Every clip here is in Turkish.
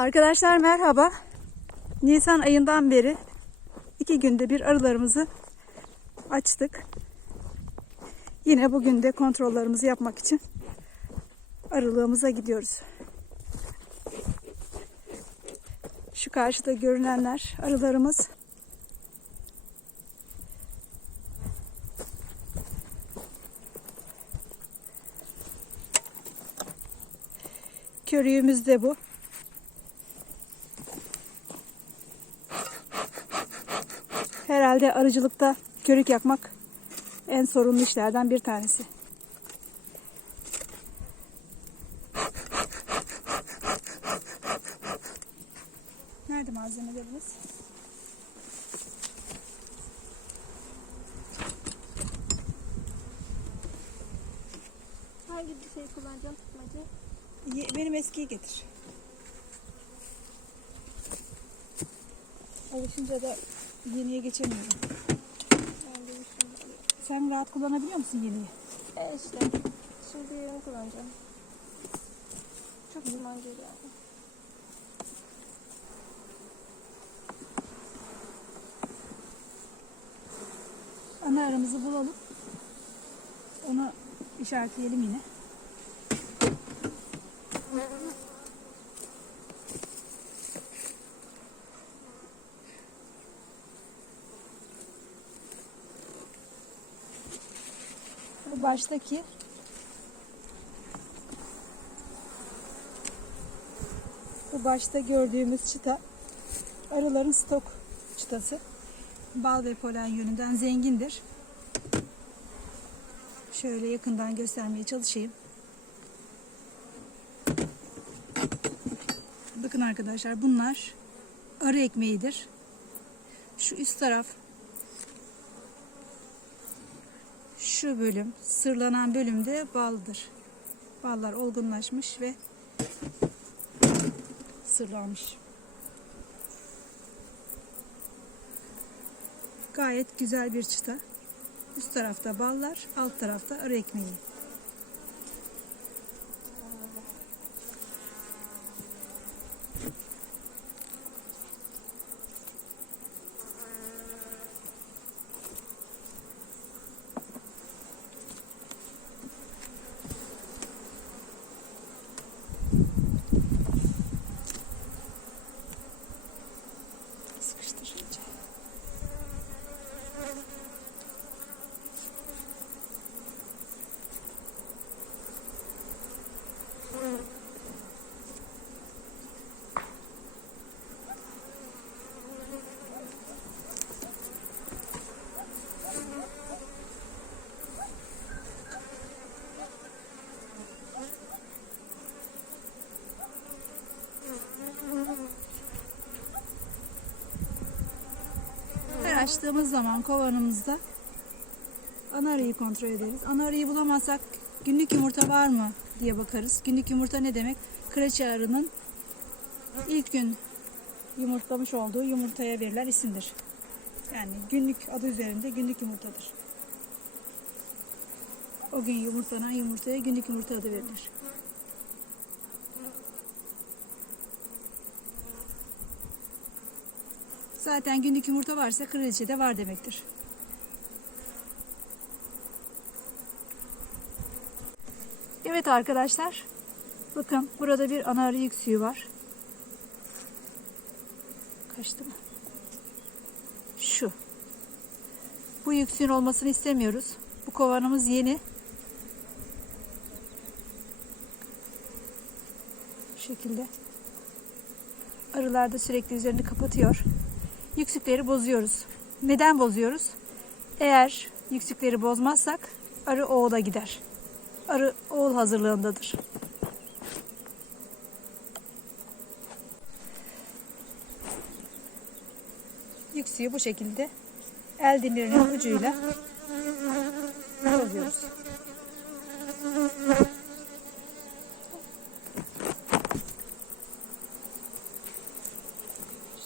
Arkadaşlar merhaba. Nisan ayından beri iki günde bir arılarımızı açtık. Yine bugün de kontrollerimizi yapmak için arılığımıza gidiyoruz. Şu karşıda görünenler arılarımız. Körüğümüz de bu. Herhalde arıcılıkta körük yakmak en sorunlu işlerden bir tanesi. Nerede malzemelerimiz? Hangi bir şey kullanacağım tutmacı? Benim eskiyi getir. Alışınca da yeniye geçemiyorum. Sen rahat kullanabiliyor musun yeniyi? E işte. Şimdi yerini kullanacağım. Çok tutmacı yani. Ana aramızı bulalım. Onu işaretleyelim yine. Baştaki bu başta gördüğümüz çıta arıların stok çıtası. Bal ve polen yönünden zengindir. Şöyle yakından göstermeye çalışayım. Bakın arkadaşlar bunlar arı ekmeğidir. Şu üst taraf şu bölüm sırlanan bölümde baldır. Ballar olgunlaşmış ve sırlanmış. Gayet güzel bir çıta. Üst tarafta ballar, alt tarafta arı ekmeği. Açtığımız zaman kovanımızda ana arıyı kontrol ederiz. Ana arıyı bulamazsak günlük yumurta var mı diye bakarız. Günlük yumurta ne demek? Kraliçe arının ilk gün yumurtlamış olduğu yumurtaya verilen isimdir. Yani günlük adı üzerinde günlük yumurtadır. O gün yumurtlanan yumurtaya günlük yumurta adı verilir. Zaten günlük yumurta varsa kraliçede var demektir. Evet arkadaşlar. Bakın burada bir ana arı yüksüğü var. Kaçtı mı? Şu. Bu yüksüğün olmasını istemiyoruz. Bu kovanımız yeni. Bu şekilde. Arılar da sürekli üzerini kapatıyor. Yüksükleri bozuyoruz. Neden bozuyoruz? Eğer yüksükleri bozmazsak arı oğula gider. Arı oğul hazırlığındadır. Yüksüğü bu şekilde el demirinin ucuyla bozuyoruz.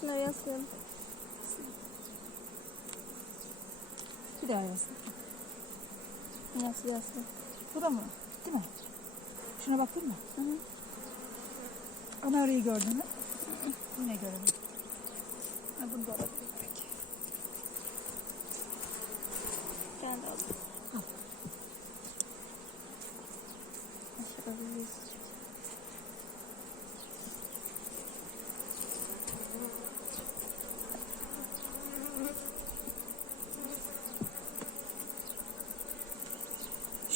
Şuna yaslayalım. Yazsın. Yaslı yaslı. Bu da mı? Değil mi? Şuna bakayım mı? Hı hı. Ana arıyı gördün mü? Yine göremedim. Ha, bunu da alabilirim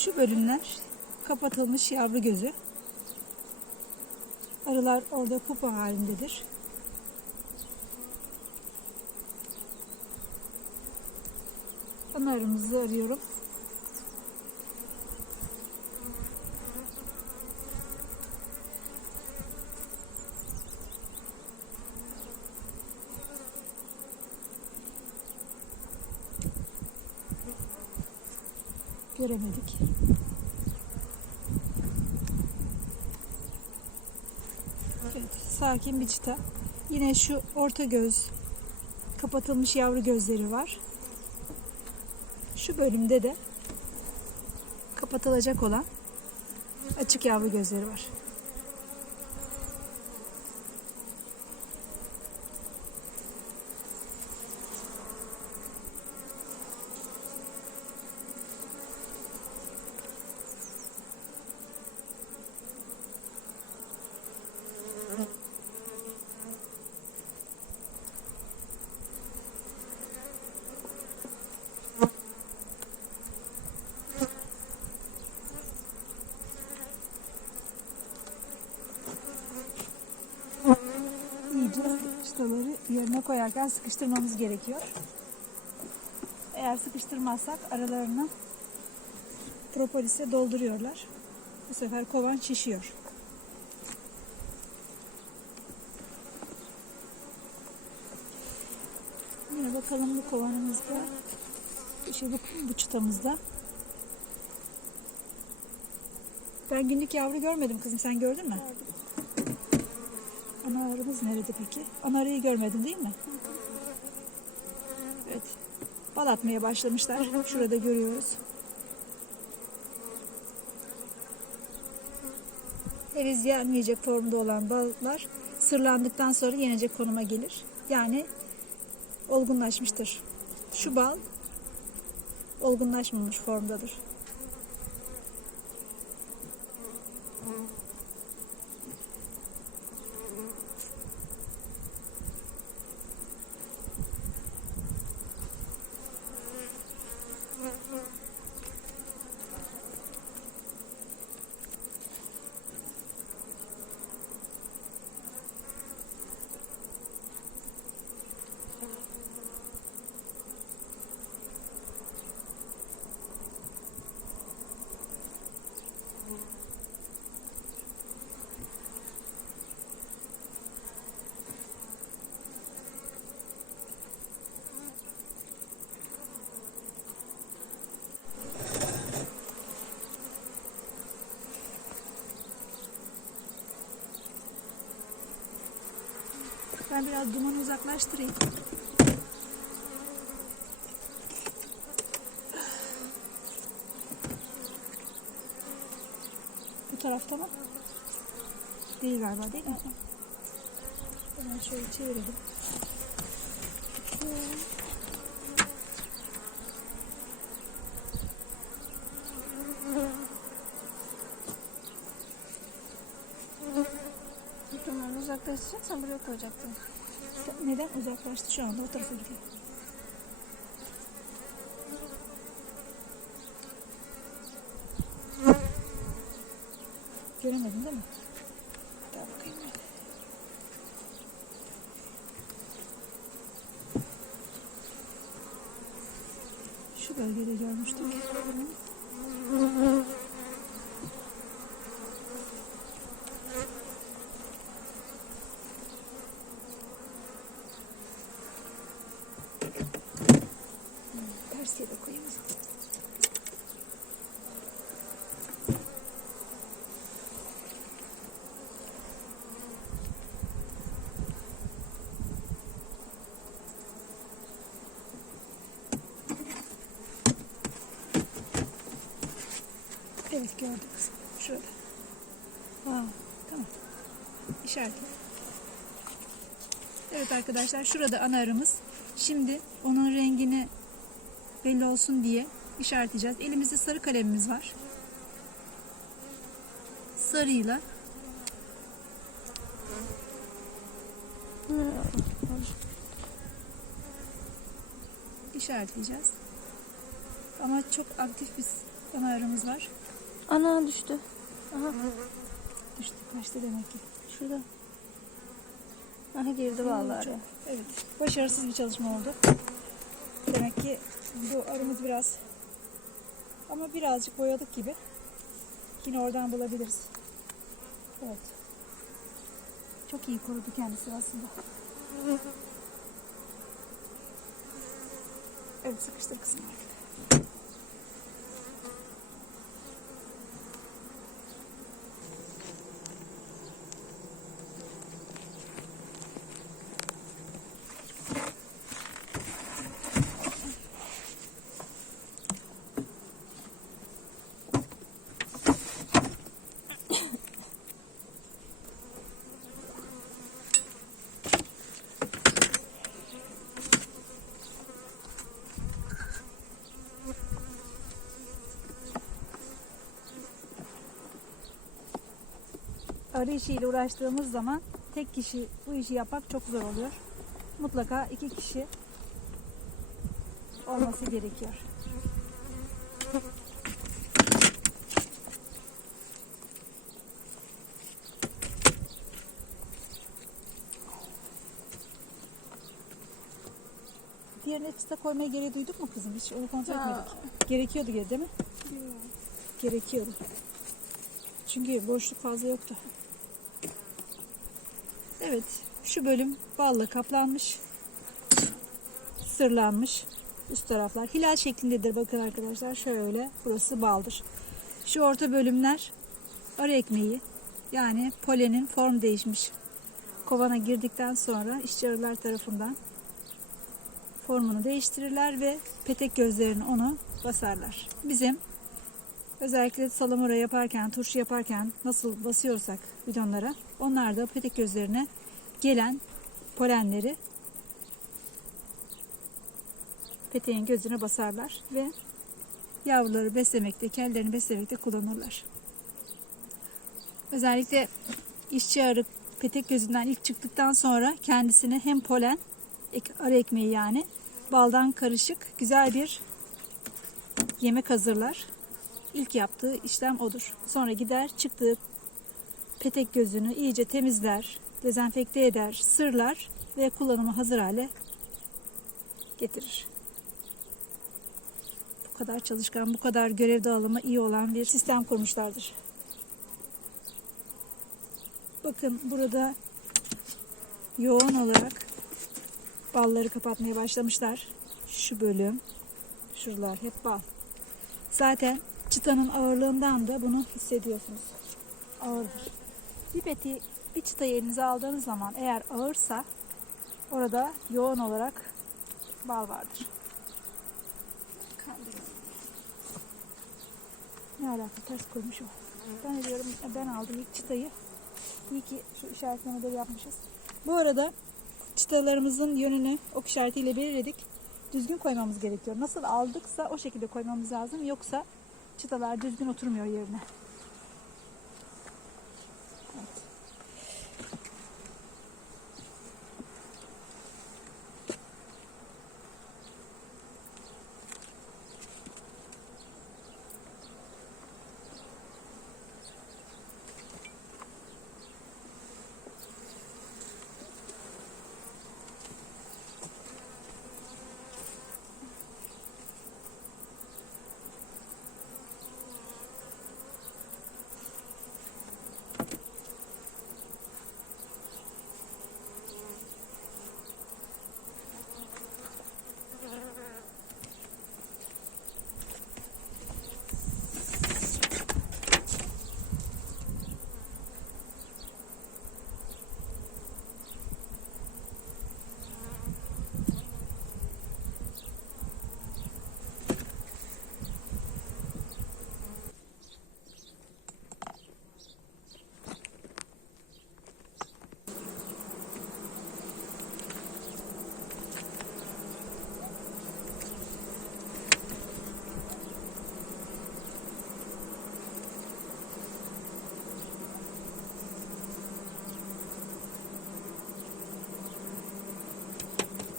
Şu bölümler kapatılmış yavru gözü. Arılar orada pupa halindedir. Ana arımızı arıyorum. Göremedik. Evet, sakin bir çıta. Yine şu orta göz kapatılmış yavru gözleri var. Şu bölümde de kapatılacak olan açık yavru gözleri var. iyice çıtaları yerine koyarken sıkıştırmamız gerekiyor. Eğer sıkıştırmazsak aralarını propolisle dolduruyorlar. Bu sefer kovan şişiyor. Yine bakalım bu kovanımızda, işte bu, bu çıtamızda. Ben günlük yavru görmedim kızım. Sen gördün mü? Ana arımız nerede peki? Ana arıyı görmedin değil mi? Evet. Bal atmaya başlamışlar. Şurada görüyoruz. Henüz yenmeyecek formda olan ballar sırlandıktan sonra yenecek konuma gelir. Yani olgunlaşmıştır. Şu bal olgunlaşmamış formdadır. Ben biraz dumanı uzaklaştırayım. Bu tarafta mı? Değil galiba değil mi? Hemen şöyle çevirelim. Uzaklaştıracak sen buraya koyacaktın. Neden uzaklaştı şu anda o tarafa gidiyor. Göremedin değil mi? Gel bakayım. Şu bölgede görmüştük. Tersiye de koyayım. o zaman. Evet gördük. İşaretle. Evet arkadaşlar şurada ana arımız. Şimdi onun rengini belli olsun diye işaretleyeceğiz. Elimizde sarı kalemimiz var. Sarıyla işaretleyeceğiz. Ama çok aktif bir ana arımız var. Ana düştü. Aha Düştü kaçtı demek ki. Şurada. Aha girdi vallahi. Evet. Başarısız bir çalışma oldu. Demek ki bu arımız biraz ama birazcık boyadık gibi. Yine oradan bulabiliriz. Evet. Çok iyi korudu kendisi aslında. Evet sıkıştır kızım artık. Arı işiyle uğraştığımız zaman tek kişi bu işi yapmak çok zor oluyor. Mutlaka iki kişi olması gerekiyor. Diğerine çıta koymaya gereği duyduk mu kızım? Hiç onu kontrol etmedik. Gerekiyordu geri değil mi? Gerekiyordu. Çünkü boşluk fazla yoktu. Evet, şu bölüm balla kaplanmış. Sırlanmış üst taraflar. Hilal şeklindedir bakın arkadaşlar. Şöyle burası baldır. Şu orta bölümler arı ekmeği. Yani polenin form değişmiş. Kovana girdikten sonra işçi arılar tarafından formunu değiştirirler ve petek gözlerini onu basarlar. Bizim Özellikle salamura yaparken, turşu yaparken nasıl basıyorsak bidonlara onlar da petek gözlerine gelen polenleri peteğin gözüne basarlar ve yavruları beslemekte, kendilerini beslemekte kullanırlar. Özellikle işçi arı petek gözünden ilk çıktıktan sonra kendisine hem polen, arı ekmeği yani baldan karışık güzel bir yemek hazırlar. İlk yaptığı işlem odur. Sonra gider çıktığı petek gözünü iyice temizler, dezenfekte eder, sırlar ve kullanıma hazır hale getirir. Bu kadar çalışkan, bu kadar görev dağılımı iyi olan bir sistem kurmuşlardır. Bakın burada yoğun olarak balları kapatmaya başlamışlar. Şu bölüm, şuralar hep bal. Zaten çıtanın ağırlığından da bunu hissediyorsunuz. Ağırdır. Bir beti, bir çıtayı elinize aldığınız zaman eğer ağırsa orada yoğun olarak bal vardır. Ne alaka ters koymuş o. Ben diyorum ben aldım ilk çıtayı. İyi ki şu işaretlemeleri yapmışız. Bu arada çıtalarımızın yönünü ok işaretiyle belirledik. Düzgün koymamız gerekiyor. Nasıl aldıksa o şekilde koymamız lazım. Yoksa çıtalar düzgün oturmuyor yerine.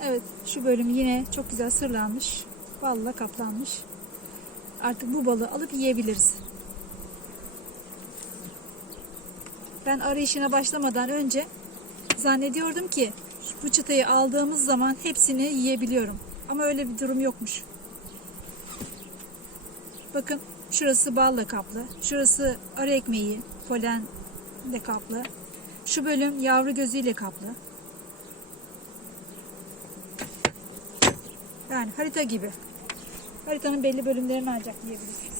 Evet şu bölüm yine çok güzel sırlanmış. Balla kaplanmış. Artık bu balığı alıp yiyebiliriz. Ben arayışına başlamadan önce zannediyordum ki bu çıtayı aldığımız zaman hepsini yiyebiliyorum. Ama öyle bir durum yokmuş. Bakın şurası balla kaplı. Şurası arı ekmeği, polenle kaplı. Şu bölüm yavru gözüyle kaplı. Yani harita gibi. Haritanın belli bölümlerini ancak yiyebilirsiniz.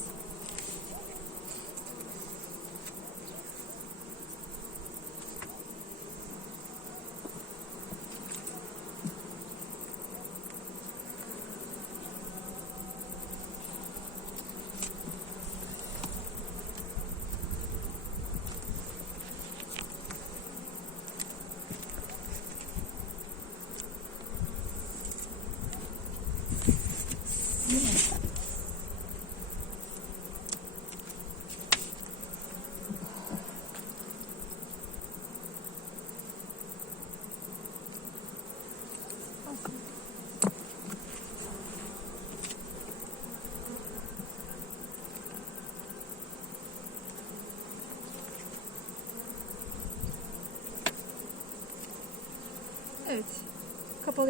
Evet.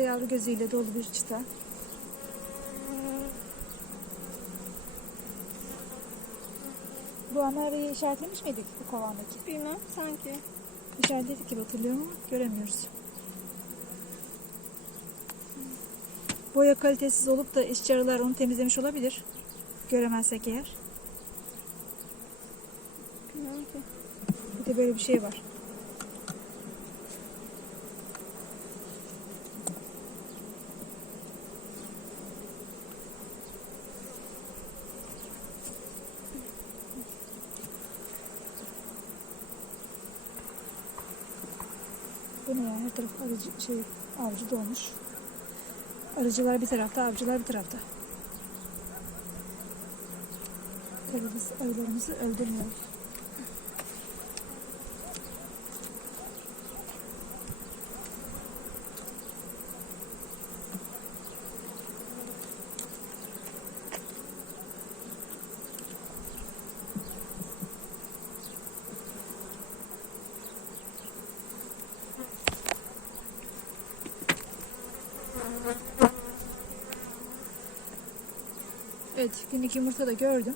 Yavru gözüyle dolu bir çıta. Bu ana arayı işaretlemiş miydik bu kovandaki? Bilmem sanki. İşaretledik gibi hatırlıyorum ama göremiyoruz. Boya kalitesiz olup da işçi arılar onu temizlemiş olabilir. Göremezsek eğer. Bilmem ki. Bir de böyle bir şey var. Ya? Her taraf arıcı, şey, avcı dolmuş. Arıcılar bir tarafta, avcılar bir tarafta. Tabii biz arılarımızı öldürmüyoruz. Günlük yumurta da gördüm.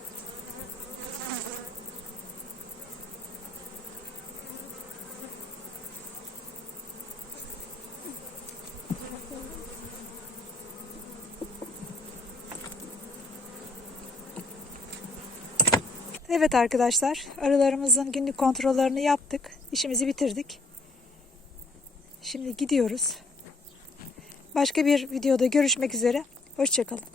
Evet arkadaşlar, arılarımızın günlük kontrollerini yaptık. İşimizi bitirdik. Şimdi gidiyoruz. Başka bir videoda görüşmek üzere. Hoşçakalın.